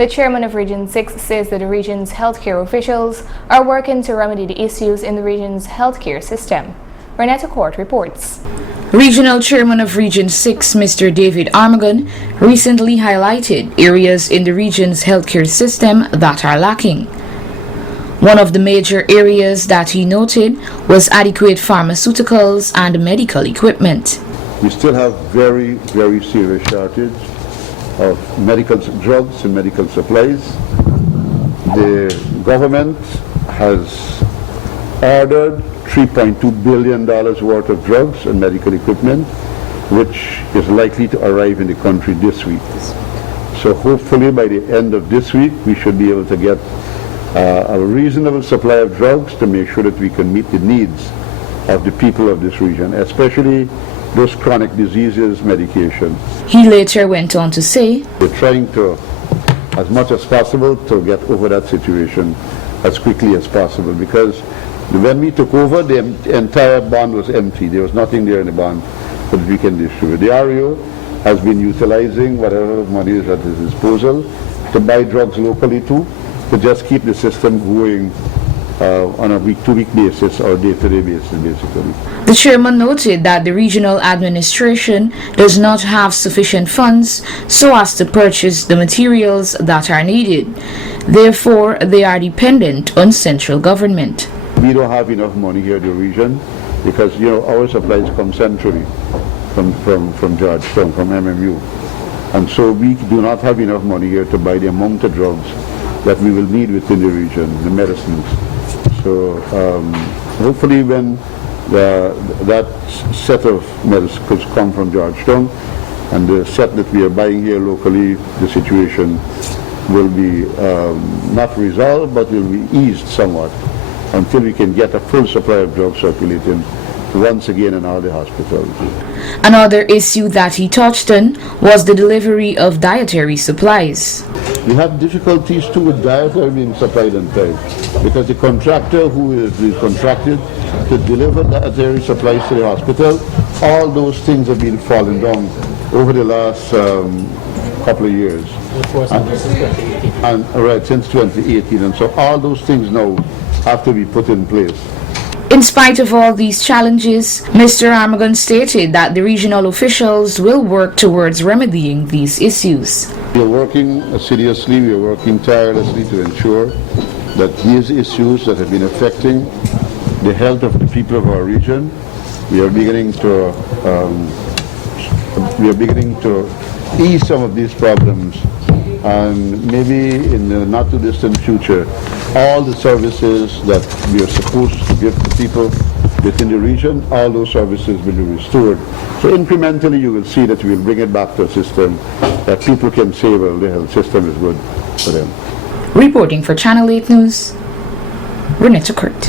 The chairman of Region 6 says that the region's healthcare officials are working to remedy the issues in the region's healthcare system. Renetta Court reports. Regional Chairman of Region 6, Mr. David Armagon, recently highlighted areas in the region's healthcare system that are lacking. One of the major areas that he noted was adequate pharmaceuticals and medical equipment. We still have very, very serious shortage of medical drugs and medical supplies. The government has ordered $3.2 billion worth of drugs and medical equipment, which is likely to arrive in the country this week. So hopefully by the end of this week, we should be able to get a reasonable supply of drugs to make sure that we can meet the needs of the people of this region, especially those chronic diseases medication. He later went on to say, we're trying to, as much as possible, to get over that situation as quickly as possible, because when we took over, the entire bond was empty. There was nothing there in the bond that we can distribute. The REO has been utilizing whatever money is at his disposal to buy drugs locally too, to just keep the system going on a week-to-week basis or day-to-day basis, basically. The chairman noted that the regional administration does not have sufficient funds so as to purchase the materials that are needed. Therefore, they are dependent on central government. We don't have enough money here in the region because, our supplies come centrally from Georgetown, from MMU. And so we do not have enough money here to buy the amount of drugs that we will need within the region, the medicines. So hopefully when that set of medicines come from Georgetown and the set that we are buying here locally, the situation will be not resolved but will be eased somewhat until we can get a full supply of drugs circulating once again in all the hospitals. Another issue that he touched on was the delivery of dietary supplies. We have difficulties too with dietary being supplied on time because the contractor who is contracted to deliver dietary supplies to the hospital, all those things have been falling down over the last couple of years. Since 2018. And so all those things now have to be put in place. In spite of all these challenges, Mr. Armagon stated that the regional officials will work towards remedying these issues. We are working seriously, we are working tirelessly to ensure that these issues that have been affecting the health of the people of our region, we are beginning to ease some of these problems, and maybe in the not too distant future, all the services that we are supposed to give to people within the region, all those services will be restored. So incrementally you will see that we will bring it back to a system that people can say, well, the health system is good for them. Reporting for Channel 8 News, Renetta Court.